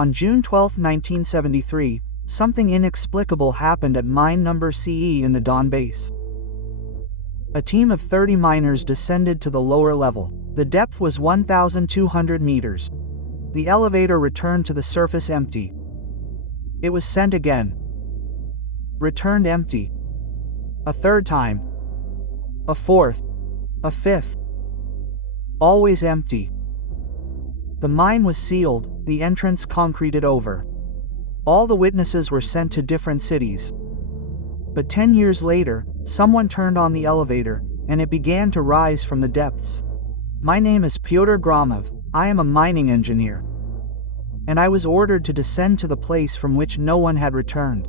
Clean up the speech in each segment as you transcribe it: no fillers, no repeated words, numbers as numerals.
On June 12, 1973, something inexplicable happened at mine number CE in the Donbass. A team of 30 miners descended to the lower level. The depth was 1,200 meters. The elevator returned to the surface empty. It was sent again. Returned empty. A third time. A fourth. A fifth. Always empty. The mine was sealed, the entrance concreted over. All the witnesses were sent to different cities. But 10 years later, someone turned on the elevator, and it began to rise from the depths. My name is Pyotr Gromov, I am a mining engineer. And I was ordered to descend to the place from which no one had returned.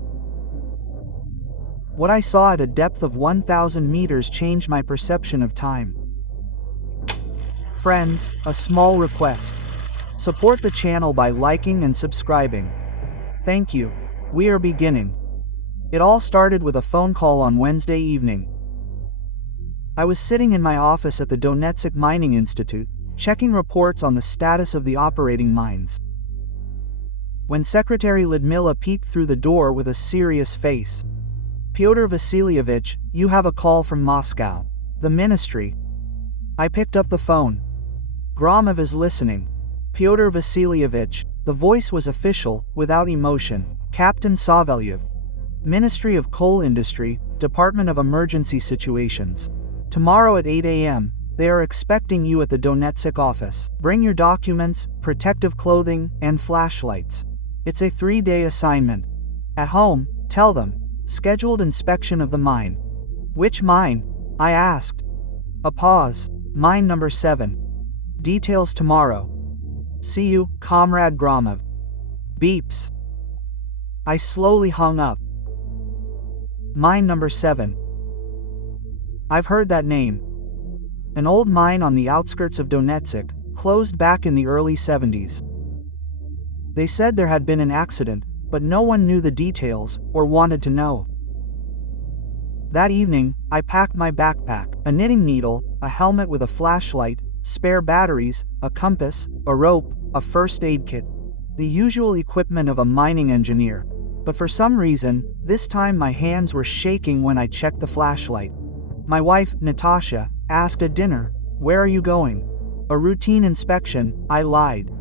What I saw at a depth of 1,000 meters changed my perception of time. Friends, a small request. Support the channel by liking and subscribing. Thank you. We are beginning. It all started with a phone call on Wednesday evening. I was sitting in my office at the Donetsk Mining Institute, checking reports on the status of the operating mines, when Secretary Lyudmila peeked through the door with a serious face. "Pyotr Vasilievich, you have a call from Moscow. The ministry." I picked up the phone. Gromov is listening. "Pyotr Vasilievich," the voice was official, without emotion. "Captain Savelyev. Ministry of Coal Industry, Department of Emergency Situations. Tomorrow at 8 a.m., they are expecting you at the Donetsk office. Bring your documents, protective clothing, and flashlights. It's a 3-day assignment. At home, tell them. Scheduled inspection of the mine." "Which mine?" I asked. A pause. "Mine number 7. Details tomorrow. See you, Comrade Gromov." Beeps. I slowly hung up. Mine number 7. I've heard that name. An old mine on the outskirts of Donetsk, closed back in the early 70s. They said there had been an accident, but no one knew the details, or wanted to know. That evening, I packed my backpack, a knitting needle, a helmet with a flashlight, spare batteries, a compass, a rope, a first aid kit. The usual equipment of a mining engineer. But for some reason, this time my hands were shaking when I checked the flashlight. My wife, Natasha, asked at dinner, "Where are you going?" "A routine inspection," I lied.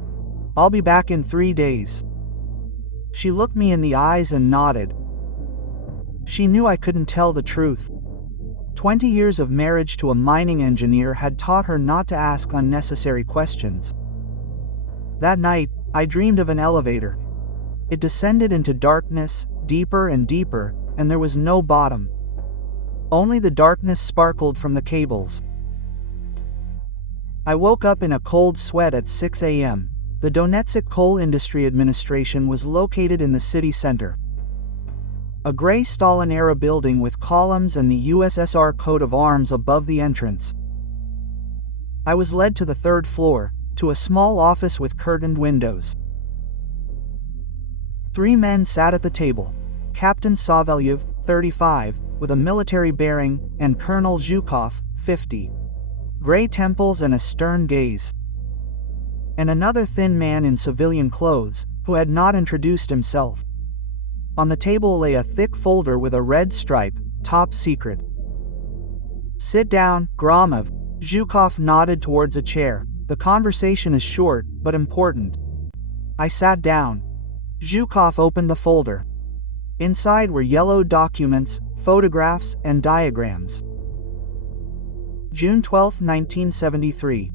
"I'll be back in 3 days." She looked me in the eyes and nodded. She knew I couldn't tell the truth. 20 years of marriage to a mining engineer had taught her not to ask unnecessary questions. That night, I dreamed of an elevator. It descended into darkness, deeper and deeper, and there was no bottom. Only the darkness sparkled from the cables. I woke up in a cold sweat at 6 a.m. The Donetsk Coal Industry Administration was located in the city center. A gray Stalin-era building with columns and the USSR coat of arms above the entrance. I was led to the 3rd floor, to a small office with curtained windows. 3 men sat at the table. Captain Savelyev, 35, with a military bearing, and Colonel Zhukov, 50. Gray temples and a stern gaze. And another thin man in civilian clothes, who had not introduced himself. On the table lay a thick folder with a red stripe, "Top Secret." "Sit down, Gromov." Zhukov nodded towards a chair. "The conversation is short, but important." I sat down. Zhukov opened the folder. Inside were yellowed documents, photographs, and diagrams. June 12, 1973.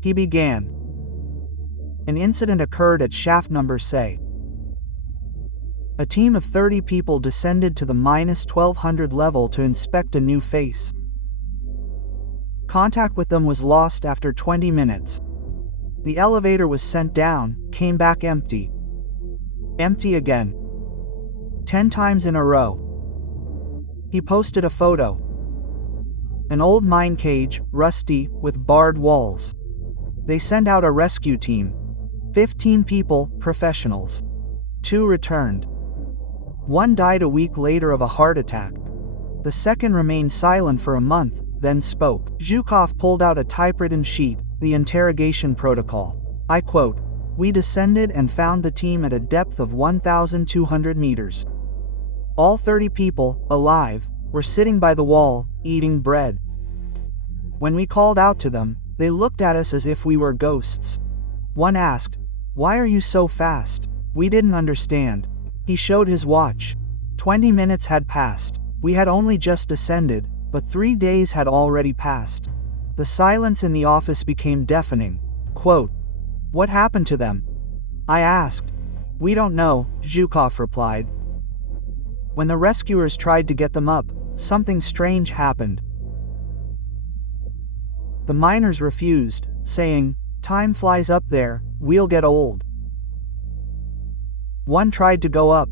He began. An incident occurred at shaft number C. A team of 30 people descended to the -1200 level to inspect a new face. Contact with them was lost after 20 minutes. The elevator was sent down, came back empty. Empty again. 10 times in a row. He posted a photo. An old mine cage, rusty, with barred walls. They sent out a rescue team. 15 people, professionals. 2 returned. 1 died a week later of a heart attack. The second remained silent for a month, then spoke. Zhukov pulled out a typewritten sheet, the interrogation protocol. I quote, We descended and found the team at a depth of 1,200 meters. All 30 people, alive, were sitting by the wall, eating bread. When we called out to them, they looked at us as if we were ghosts. One asked, "Why are you so fast?" We didn't understand. He showed his watch. 20 minutes had passed. We had only just descended, but 3 days had already passed. The silence in the office became deafening. Quote, "What happened to them?" I asked. "We don't know," Zhukov replied. When the rescuers tried to get them up, something strange happened. The miners refused, saying, "Time flies up there, we'll get old." One tried to go up.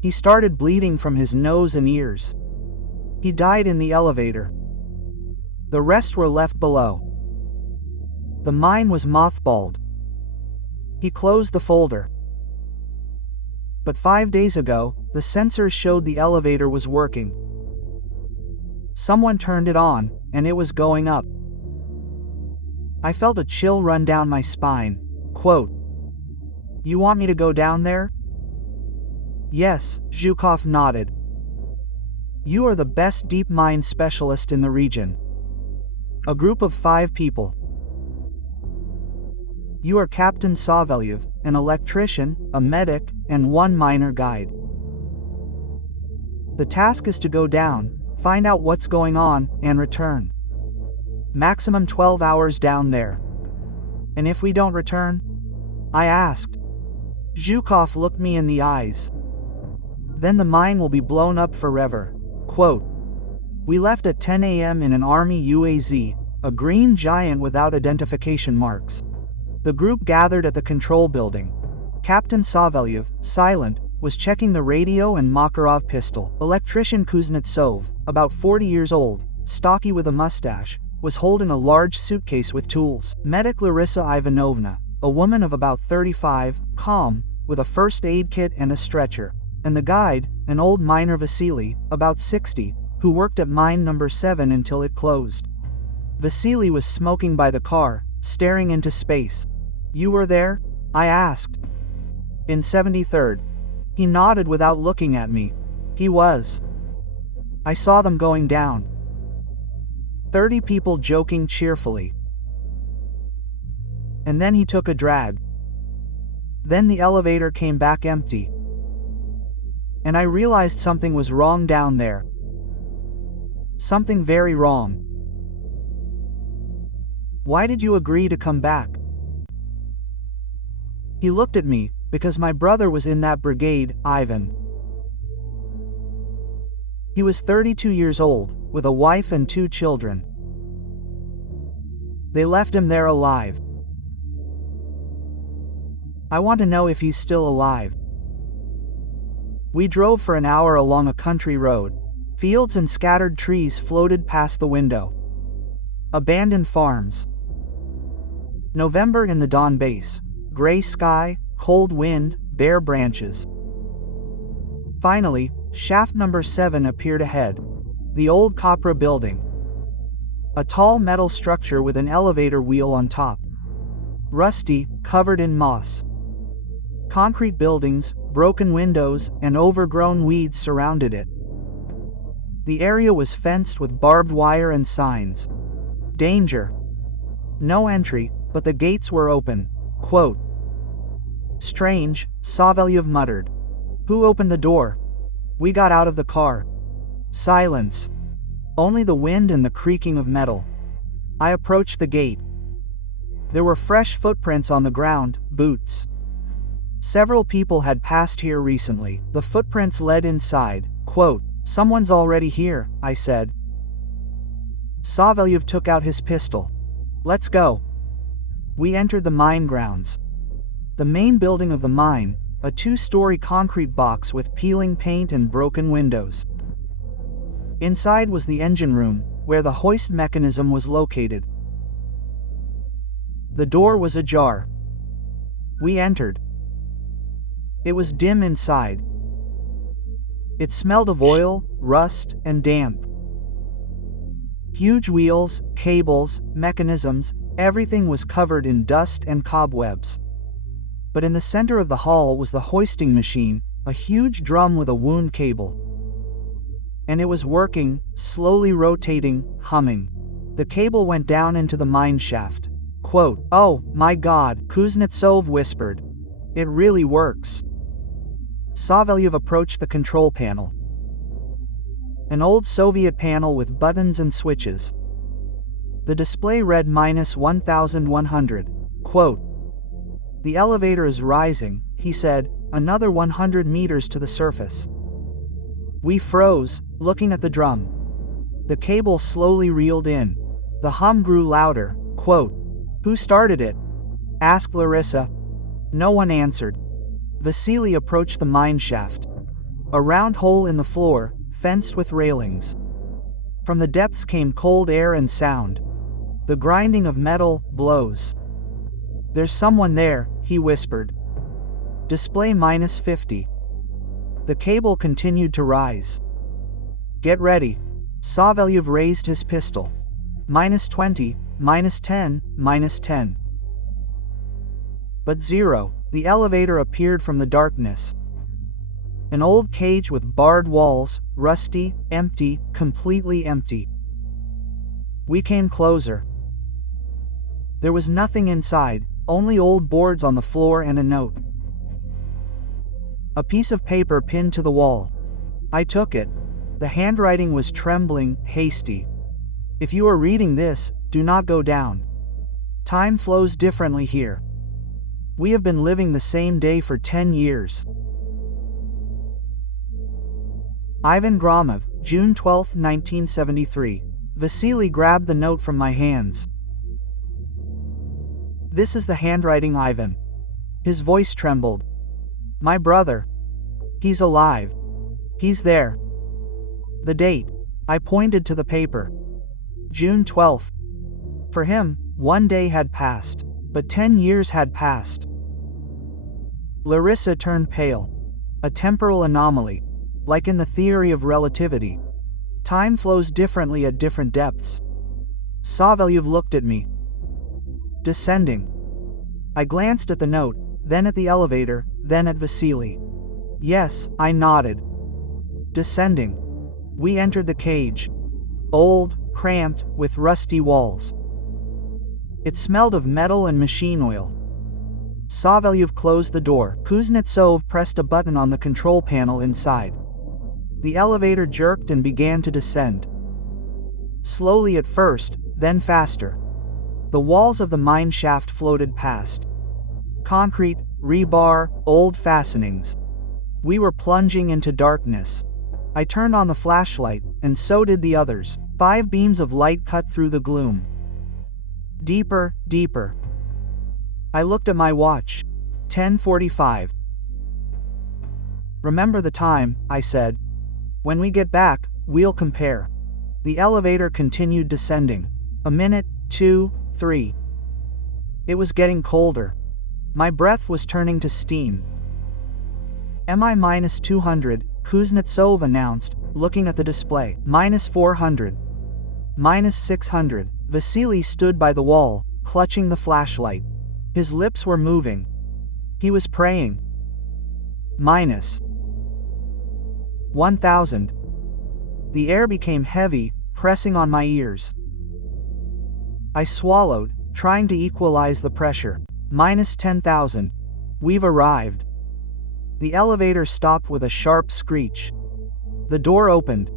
He started bleeding from his nose and ears. He died in the elevator. The rest were left below. The mine was mothballed. He closed the folder. But 5 days ago, the sensors showed the elevator was working. Someone turned it on, and it was going up. I felt a chill run down my spine. Quote, "You want me to go down there?" "Yes," Zhukov nodded. "You are the best deep mine specialist in the region." A group of 5 people. You are Captain Savelyev, an electrician, a medic, and 1 miner guide. The task is to go down, find out what's going on, and return. Maximum 12 hours down there. And if we don't return? I asked. Zhukov looked me in the eyes. Then the mine will be blown up forever. Quote, "We left at 10 a.m. in an army UAZ, a green giant without identification marks. The group gathered at the control building. Captain Savelyev, silent, was checking the radio and Makarov pistol. Electrician Kuznetsov, about 40 years old, stocky with a mustache, was holding a large suitcase with tools. Medic Larissa Ivanovna, a woman of about 35, calm, with a first aid kit and a stretcher. And the guide, an old miner Vasily, about 60, who worked at mine number 7 until it closed. Vasily was smoking by the car, staring into space. You were there? I asked. In 73rd. He nodded without looking at me. He was. I saw them going down. 30 people joking cheerfully. And then he took a drag. Then the elevator came back empty. And I realized something was wrong down there. Something very wrong. Why did you agree to come back? He looked at me, because my brother was in that brigade, Ivan. He was 32 years old, with a wife and 2 children. They left him there alive. I want to know if he's still alive. We drove for an hour along a country road. Fields and scattered trees floated past the window. Abandoned farms. November in the Don base. Gray sky, cold wind, bare branches. Finally, shaft number 7 appeared ahead. The old Copra building. A tall metal structure with an elevator wheel on top. Rusty, covered in moss. Concrete buildings, broken windows, and overgrown weeds surrounded it. The area was fenced with barbed wire and signs. Danger. No entry, but the gates were open. Quote, Strange, Savelyev muttered. Who opened the door? We got out of the car. Silence. Only the wind and the creaking of metal. I approached the gate. There were fresh footprints on the ground, boots. Several people had passed here recently. The footprints led inside. Quote, Someone's already here, I said. Savelyev took out his pistol. Let's go. We entered the mine grounds. The main building of the mine, a 2-story concrete box with peeling paint and broken windows. Inside was the engine room, where the hoist mechanism was located. The door was ajar. We entered. It was dim inside. It smelled of oil, rust, and damp. Huge wheels, cables, mechanisms, everything was covered in dust and cobwebs. But in the center of the hall was the hoisting machine, a huge drum with a wound cable. And it was working, slowly rotating, humming. The cable went down into the mine shaft. Quote, "Oh, my God," Kuznetsov whispered. "It really works." Savelyev approached the control panel. An old Soviet panel with buttons and switches. The display read -1100. Quote, "The elevator is rising," he said, "another 100 meters to the surface." We froze, looking at the drum. The cable slowly reeled in. The hum grew louder. Quote, "Who started it?" asked Larissa. No one answered. Vasily approached the mine shaft. A round hole in the floor, fenced with railings. From the depths came cold air and sound. The grinding of metal, blows. "There's someone there," he whispered. Display -50. The cable continued to rise. "Get ready." Savelyev raised his pistol. -20, -10, -10. But 0. The elevator appeared from the darkness. An old cage with barred walls, rusty, empty, completely empty. We came closer. There was nothing inside, only old boards on the floor and a note. A piece of paper pinned to the wall. I took it. The handwriting was trembling, hasty. "If you are reading this, do not go down. Time flows differently here. We have been living the same day for 10 years. Ivan Gromov, June 12, 1973. Vasily grabbed the note from my hands. "This is the handwriting, Ivan." His voice trembled. "My brother. He's alive. He's there." The date. I pointed to the paper. June 12. For him, 1 day had passed, but 10 years had passed. Larissa turned pale. A temporal anomaly. Like in the theory of relativity. Time flows differently at different depths. Savelyev looked at me. Descending. I glanced at the note, then at the elevator, then at Vasily. Yes, I nodded. Descending. We entered the cage. Old, cramped, with rusty walls. It smelled of metal and machine oil. Savelyev closed the door. Kuznetsov pressed a button on the control panel inside. The elevator jerked and began to descend. Slowly at first, then faster. The walls of the mine shaft floated past. Concrete, rebar, old fastenings. We were plunging into darkness. I turned on the flashlight, and so did the others. 5 beams of light cut through the gloom. Deeper, deeper. I looked at my watch. 10:45. "Remember the time," I said. "When we get back, we'll compare." The elevator continued descending. A minute, 2, 3. It was getting colder. My breath was turning to steam. "MI -200, Kuznetsov announced, looking at the display. -400. -600. Vasily stood by the wall, clutching the flashlight. His lips were moving. He was praying. -1000. The air became heavy, pressing on my ears. I swallowed, trying to equalize the pressure. -10,000. We've arrived. The elevator stopped with a sharp screech. The door opened.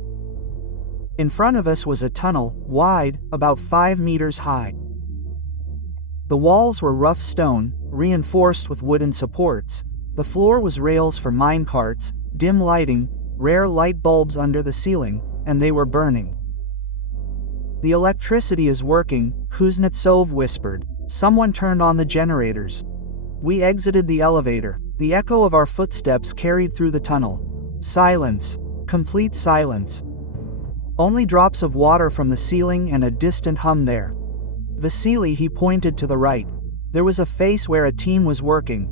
In front of us was a tunnel, wide, about 5 meters high. The walls were rough stone, reinforced with wooden supports. The floor was rails for mine carts, dim lighting, rare light bulbs under the ceiling, and they were burning. "The electricity is working," Kuznetsov whispered. Someone turned on the generators. We exited the elevator. The echo of our footsteps carried through the tunnel. Silence. Complete silence. Only drops of water from the ceiling and a distant hum there. Vasily, he pointed to the right. There was a face where a team was working.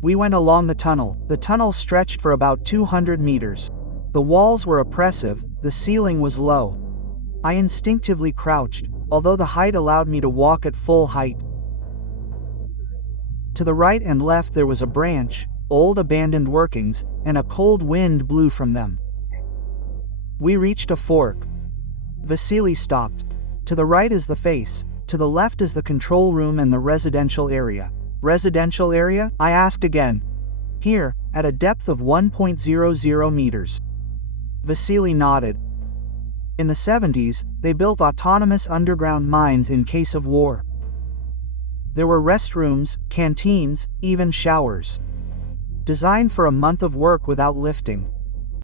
We went along the tunnel. The tunnel stretched for about 200 meters. The walls were oppressive, the ceiling was low. I instinctively crouched, although the height allowed me to walk at full height. To the right and left there was a branch, old abandoned workings, and a cold wind blew from them. We reached a fork. Vasily stopped. To the right is the face, to the left is the control room and the residential area. Residential area? I asked again. Here, at a depth of 1.00 meters. Vasily nodded. In the 70s, they built autonomous underground mines in case of war. There were restrooms, canteens, even showers. Designed for a month of work without lifting.